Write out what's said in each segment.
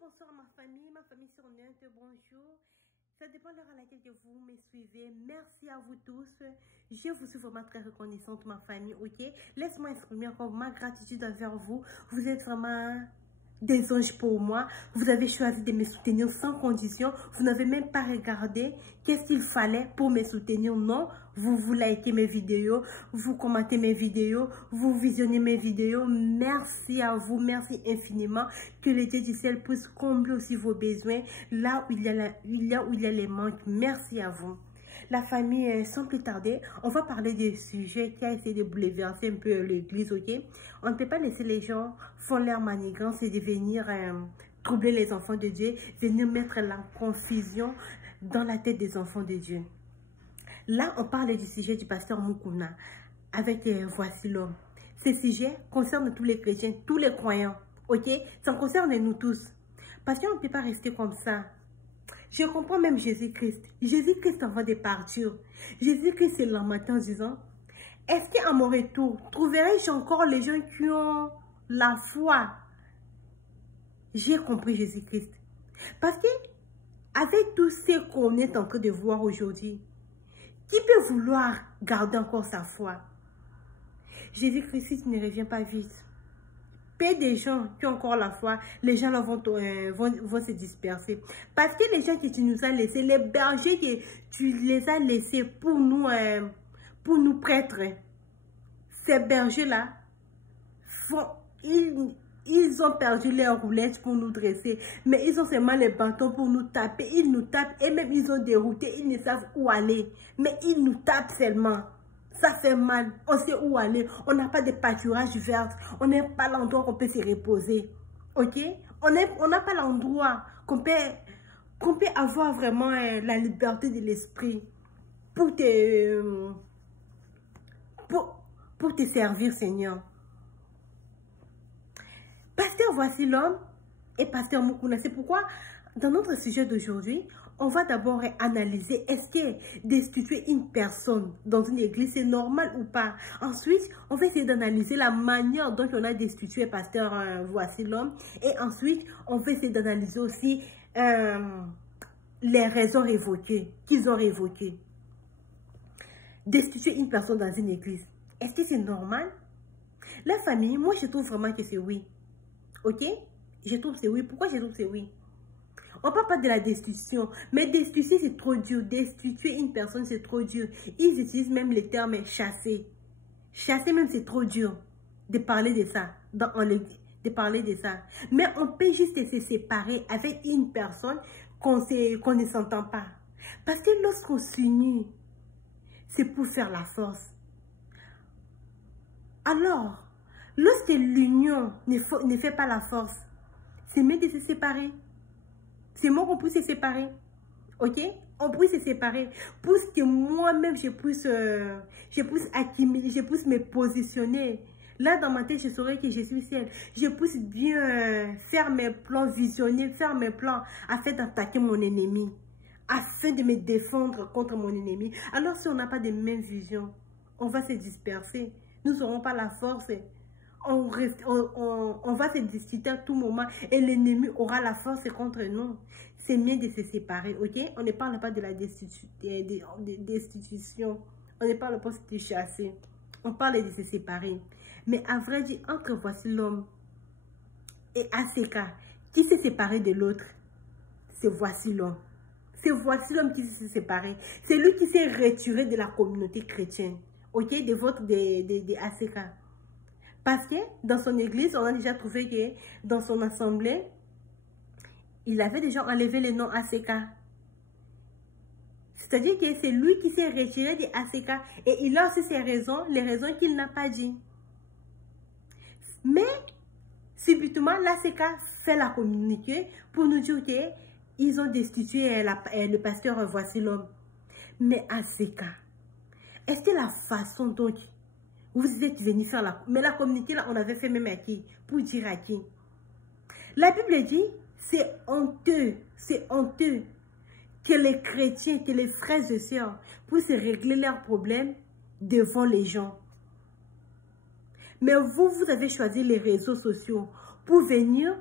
bonsoir ma famille sur Net, bonjour. Ça dépend de l'heure à laquelle vous me suivez. Merci à vous tous. Je vous suis vraiment très reconnaissante, ma famille, ok? Laisse-moi exprimer encore ma gratitude envers vous. Vous êtes vraiment des anges pour moi. Vous avez choisi de me soutenir sans condition. Vous n'avez même pas regardé qu'est-ce qu'il fallait pour me soutenir. Non, vous likez mes vidéos, vous commentez mes vidéos, vous visionnez mes vidéos. Merci à vous, merci infiniment. Que le Dieu du ciel puisse combler aussi vos besoins là où il y a les manques. Merci à vous. La famille, sans plus tarder, on va parler des sujets qui a essayé de bouleverser un peu l'église, ok? On ne peut pas laisser les gens faire leur manigance et de venir troubler les enfants de Dieu, venir mettre la confusion dans la tête des enfants de Dieu. Là, on parle du sujet du pasteur Mukuna avec Voici l'homme. Ce sujet concerne tous les chrétiens, tous les croyants, ok? Ça concerne nous tous. Parce qu'on ne peut pas rester comme ça. Je comprends même Jésus-Christ. Jésus-Christ avant de partir. Jésus-Christ s'est lamenté en disant, est-ce qu'à mon retour, trouverai-je encore les gens qui ont la foi? J'ai compris Jésus-Christ. Parce que, avec tout ce qu'on est en train de voir aujourd'hui, qui peut vouloir garder encore sa foi? Jésus-Christ ne revient pas vite. Peu des gens qui ont encore la foi, les gens là vont se disperser. Parce que les gens que tu nous as laissés, les bergers que tu les as laissés pour nous prêtres, ces bergers-là, ils ont perdu leurs roulettes pour nous dresser. Mais ils ont seulement les bâtons pour nous taper. Ils nous tapent et même ils ont dérouté. Ils ne savent où aller. Mais ils nous tapent seulement. Ça fait mal, on sait où aller, on n'a pas de pâturage vert, on n'a pas l'endroit qu'on peut se reposer, ok? On n'a pas l'endroit qu'on peut avoir vraiment la liberté de l'esprit pour te servir, Seigneur. Pasteur Voici l'homme et Pasteur Mukuna, c'est pourquoi dans notre sujet d'aujourd'hui, on va d'abord analyser est-ce que destituer une personne dans une église, c'est normal ou pas. Ensuite, on va essayer d'analyser la manière dont on a destitué Pasteur Voici l'homme. Et ensuite, on va essayer d'analyser aussi les raisons révoquées, qu'ils ont révoquées. Destituer une personne dans une église, est-ce que c'est normal? La famille, moi je trouve vraiment que c'est oui. Ok? Je trouve que c'est oui. Pourquoi je trouve que c'est oui? On ne parle pas de la destitution, mais destituer c'est trop dur. Destituer une personne c'est trop dur. Ils utilisent même le terme chasser. Chasser même c'est trop dur de parler de ça, Mais on peut juste se séparer avec une personne qu'on ne s'entend pas. Parce que lorsqu'on s'unit, c'est pour faire la force. Alors, lorsque l'union ne fait pas la force, c'est mieux de se séparer. C'est moi qu'on puisse se séparer. Ok? On puisse se séparer. Pour que moi-même, je puisse accumuler, je puisse me positionner. Là, dans ma tête, je saurais que je suis celle. Je puisse bien faire mes plans, visionner, faire mes plans afin d'attaquer mon ennemi. Afin de me défendre contre mon ennemi. Alors, si on n'a pas de même vision, on va se disperser. Nous n'aurons pas la force. On va se discuter à tout moment et l'ennemi aura la force contre nous. C'est mieux de se séparer, ok? On ne parle pas de la destitution. On ne parle pas de chasser. On parle de se séparer. Mais à vrai dire, entre Voici l'homme et ACK, qui s'est séparé de l'autre? C'est Voici l'homme. C'est Voici l'homme qui s'est séparé. C'est lui qui s'est retiré de la communauté chrétienne, ok? De ACK. Parce que dans son église, on a déjà trouvé que dans son assemblée, il avait déjà enlevé le nom ACK. C'est-à-dire que c'est lui qui s'est retiré de ACK et il a aussi ses raisons, les raisons qu'il n'a pas dit. Mais, subitement, l'ACK fait la communiquer pour nous dire qu'ils ont destitué le pasteur Voici l'homme. Mais ACK, est-ce que la façon dont vous êtes venu faire mais la communauté là, on avait fait même à qui? Pour dire à qui? La Bible dit, c'est honteux que les chrétiens, que les frères et sœurs puissent régler leurs problèmes devant les gens. Mais vous avez choisi les réseaux sociaux pour venir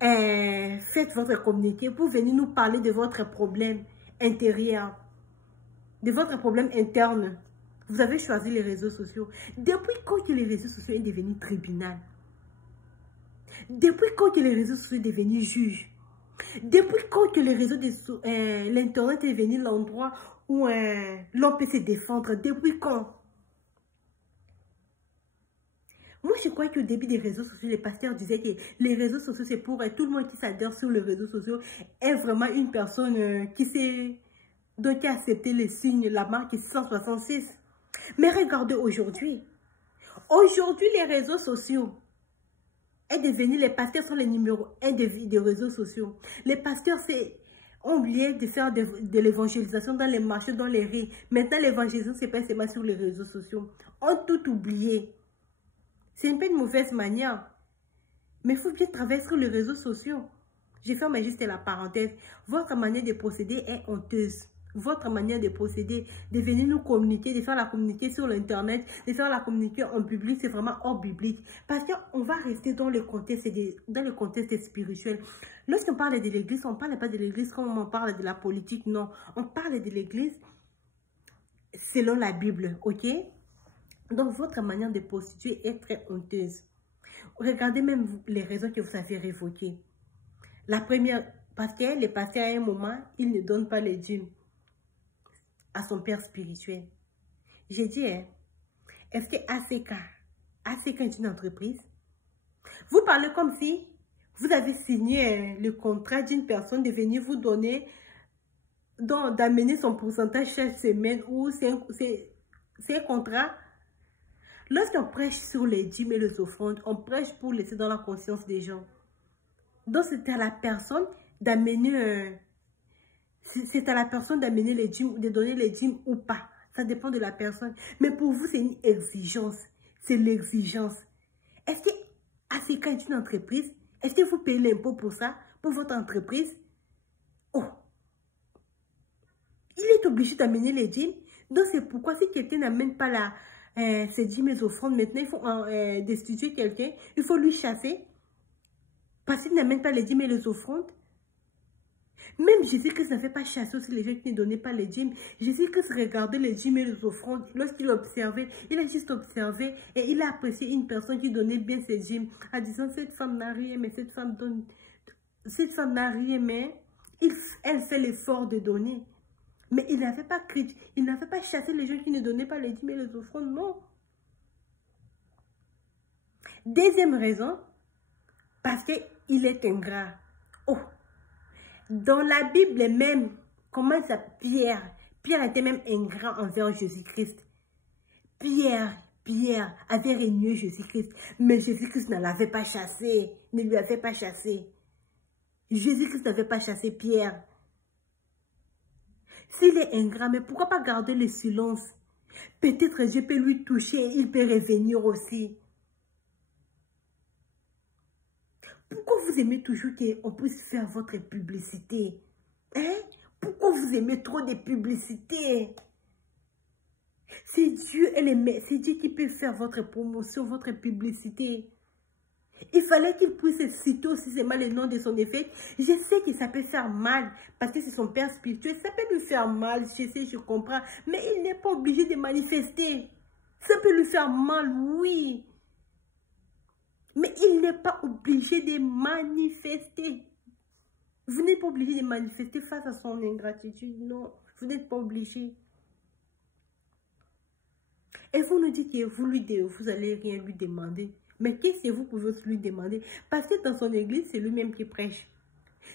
faites votre communiqué pour venir nous parler de votre problème intérieur, de votre problème interne. Vous avez choisi les réseaux sociaux. Depuis quand que les réseaux sociaux sont devenus tribunal? Depuis quand que les réseaux sociaux sont devenus juges? Depuis quand que les réseaux de l'internet est devenu l'endroit où l'on peut se défendre? Depuis quand? Moi, je crois qu'au début des réseaux sociaux, les pasteurs disaient que les réseaux sociaux, c'est pour tout le monde qui s'adhère sur les réseaux sociaux est vraiment une personne donc qui a accepté le signe, la marque 666. Mais regardez aujourd'hui. Aujourd'hui, les réseaux sociaux est devenu, les pasteurs sont les numéros 1 des réseaux sociaux. Les pasteurs ont oublié de faire de l'évangélisation dans les marchés, dans les rues. Maintenant, l'évangélisation, c'est pas seulement sur les réseaux sociaux. On a tout oublié. C'est un peu une mauvaise manière. Mais il faut bien travailler sur les réseaux sociaux. Je ferme juste la parenthèse. Votre manière de procéder est honteuse. Votre manière de procéder, de venir nous communiquer, de faire la communiquer sur l'internet, de faire la communiquer en public, c'est vraiment hors biblique. Parce qu'on va rester dans le contexte spirituel. Lorsqu'on parle de l'église, on ne parle pas de l'église comme on parle de la politique, non. On parle de l'église selon la Bible, ok? Donc, votre manière de procéder est très honteuse. Regardez même les raisons que vous avez révoquées. La première, parce que les pasteurs, à un moment, ils ne donnent pas les dîmes à son père spirituel. J'ai dit, hein, est-ce que ACK est une entreprise? Vous parlez comme si vous avez signé le contrat d'une personne de venir vous donner, d'amener son pourcentage chaque semaine, ou c'est un contrat. Lorsqu'on prêche sur les dîmes et les offrandes, on prêche pour laisser dans la conscience des gens. Donc, c'est à la personne d'amener les dîmes, de donner les dîmes ou pas. Ça dépend de la personne. Mais pour vous, c'est une exigence. C'est l'exigence. Est-ce que ACK est une entreprise? Est-ce que vous payez l'impôt pour ça, pour votre entreprise? Oh! Il est obligé d'amener les dîmes. Donc, c'est pourquoi si quelqu'un n'amène pas ses dîmes et offrandes, maintenant, il faut destituer quelqu'un. Il faut lui chasser. Parce qu'il n'amène pas les dîmes et les offrandes. Même Jésus-Christ n'avait pas chassé aussi les gens qui ne donnaient pas les dîmes. Jésus-Christ regardait les dîmes et les offrandes. Lorsqu'il observait, il a juste observé et il a apprécié une personne qui donnait bien ses dîmes. En disant, cette femme n'a rien, mais cette femme donne. Cette femme n'a rien, mais elle fait l'effort de donner. Mais il n'avait pas critiqué, il n'avait pas chassé les gens qui ne donnaient pas les dîmes et les offrandes, non. Deuxième raison, parce qu'il est ingrat. Oh! Dans la Bible même, comment ça, Pierre était même ingrat envers Jésus-Christ. Pierre avait renié Jésus-Christ, mais Jésus-Christ ne l'avait pas chassé, ne lui avait pas chassé. Jésus-Christ n'avait pas chassé Pierre. S'il est ingrat, mais pourquoi pas garder le silence? Peut-être je peux lui toucher, il peut revenir aussi. Pourquoi vous aimez toujours qu'on puisse faire votre publicité? Hein? Pourquoi vous aimez trop de publicité? C'est Dieu, c'est Dieu qui peut faire votre promotion, votre publicité. Il fallait qu'il puisse citer aussi seulement le nom de son évêque. Je sais que ça peut faire mal parce que c'est son père spirituel. Ça peut lui faire mal, je sais, je comprends. Mais il n'est pas obligé de manifester. Ça peut lui faire mal, oui. Mais il n'est pas obligé de manifester. Vous n'êtes pas obligé de manifester face à son ingratitude. Non, vous n'êtes pas obligé. Et vous nous dites que vous allez rien lui demander. Mais qu'est-ce que vous pouvez lui demander? Parce que dans son église, c'est lui-même qui prêche.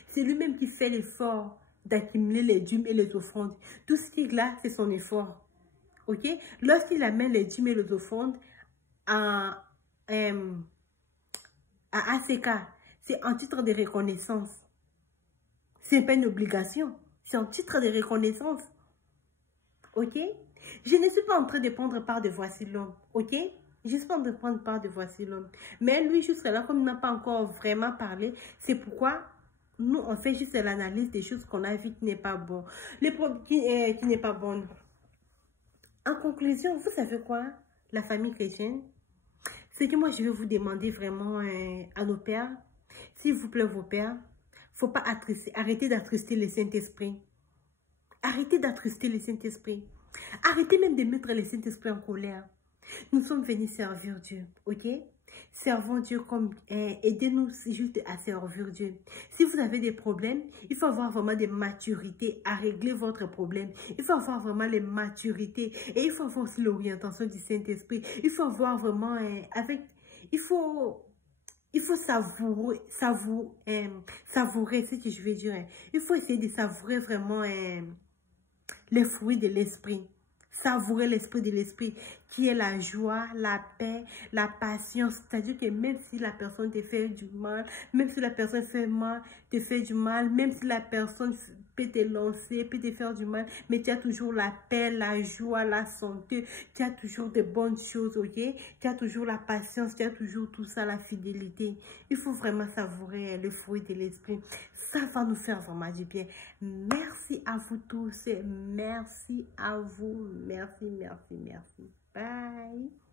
C'est lui-même qui fait l'effort d'accumuler les dîmes et les offrandes. Tout ce qui est là, c'est son effort. Ok? Lorsqu'il amène les dîmes et les offrandes à ACK, c'est un titre de reconnaissance. Ce n'est pas une obligation. C'est un titre de reconnaissance. Ok? Je ne suis pas en train de prendre part de Voici l'homme. Ok? Je ne suis pas en train de prendre part de Voici l'homme. Mais lui, jusqu'à là, comme il n'a pas encore vraiment parlé, c'est pourquoi nous, on fait juste l'analyse des choses qu'on a vues qui n'est pas bon. Qui n'est pas bonne. En conclusion, vous savez quoi? La famille chrétienne, ce que moi, je vais vous demander vraiment à nos pères, s'il vous plaît, vos pères, faut pas attrister, arrêtez d'attrister le Saint-Esprit. Arrêtez d'attrister le Saint-Esprit. Arrêtez même de mettre le Saint-Esprit en colère. Nous sommes venus servir Dieu, ok? Servons Dieu comme... aidez-nous juste à servir Dieu. Si vous avez des problèmes, il faut avoir vraiment des maturités à régler votre problème. Il faut avoir vraiment les maturités. Et il faut avoir aussi l'orientation du Saint-Esprit. Il faut avoir vraiment... il faut savourer, savourer ce que je veux dire. Il faut essayer de savourer vraiment les fruits de l'esprit. Savourer l'esprit de l'esprit, qui est la joie, la paix, la patience. C'est-à-dire que même si la personne te fait du mal, même si la personne te fait du mal, même si la personne peut te lancer, peut te faire du mal, mais tu as toujours la paix, la joie, la santé, tu as toujours de bonnes choses, ok? Tu as toujours la patience, tu as toujours tout ça, la fidélité. Il faut vraiment savourer le fruit de l'esprit. Ça va nous faire vraiment du bien. Merci à vous tous. Merci à vous. Merci, merci, merci. Bye.